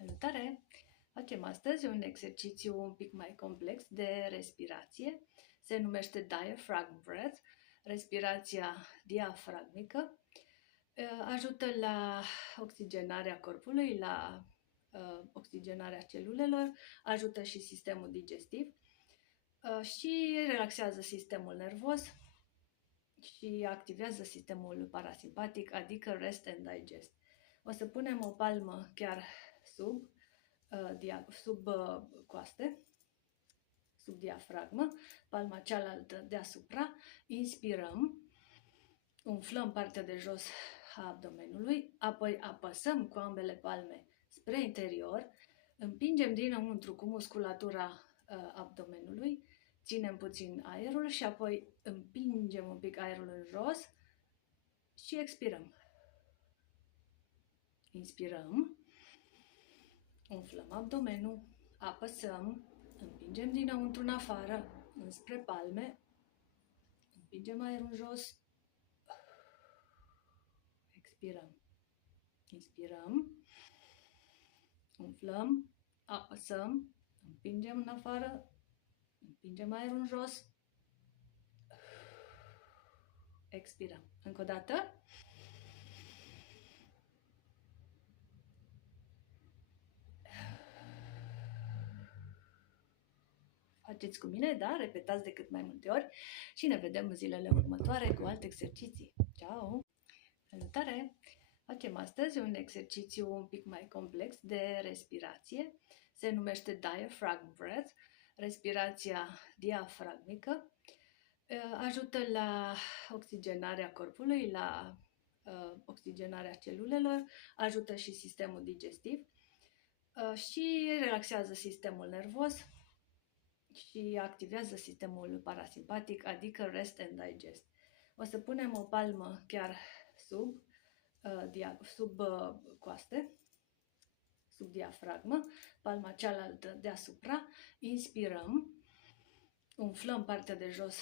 Salutare! Facem astăzi un exercițiu un pic mai complex de respirație. Se numește diaphragm breath, respirația diafragmică. Ajută la oxigenarea corpului, la oxigenarea celulelor, ajută și sistemul digestiv și relaxează sistemul nervos și activează sistemul parasimpatic, adică rest and digest. O să punem o palmă chiar sub coaste, sub diafragmă, palma cealaltă deasupra, inspirăm, umflăm partea de jos a abdomenului, apoi apăsăm cu ambele palme spre interior, împingem dinăuntru cu musculatura abdomenului, ținem puțin aerul și apoi împingem un pic aerul în jos și expirăm. Inspirăm, umflăm abdomenul, apăsăm, împingem dinăuntru în afară, înspre palme, împingem aerul în jos, expirăm. Inspirăm, umflăm, apăsăm, împingem în afară, împingem aerul în jos, expirăm. Încă o dată. Faceți cu mine, da? Repetați de cât mai multe ori și ne vedem în zilele următoare cu alte exerciții. Ciao! Salutare! Facem astăzi un exercițiu un pic mai complex de respirație. Se numește diaphragm breath, respirația diafragmică. Ajută la oxigenarea corpului, la oxigenarea celulelor, ajută și sistemul digestiv și relaxează sistemul nervos și activează sistemul parasimpatic, adică rest and digest. O să punem o palmă chiar sub coaste, sub diafragmă, palma cealaltă deasupra, inspirăm, umflăm partea de jos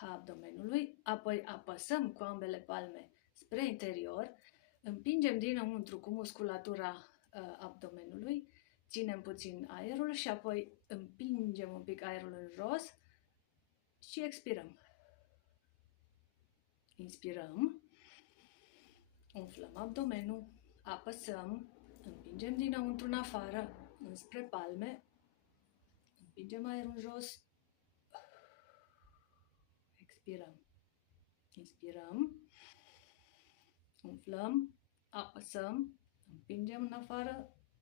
a abdomenului, apoi apăsăm cu ambele palme spre interior, împingem dinăuntru cu musculatura abdomenului, ținem puțin aerul și apoi împingem un pic aerul în jos și expirăm. Inspirăm, umflăm abdomenul, apăsăm, împingem dinăuntru în afară, înspre palme, împingem aerul în jos, expirăm. Inspirăm, umflăm, apăsăm, împingem în afară,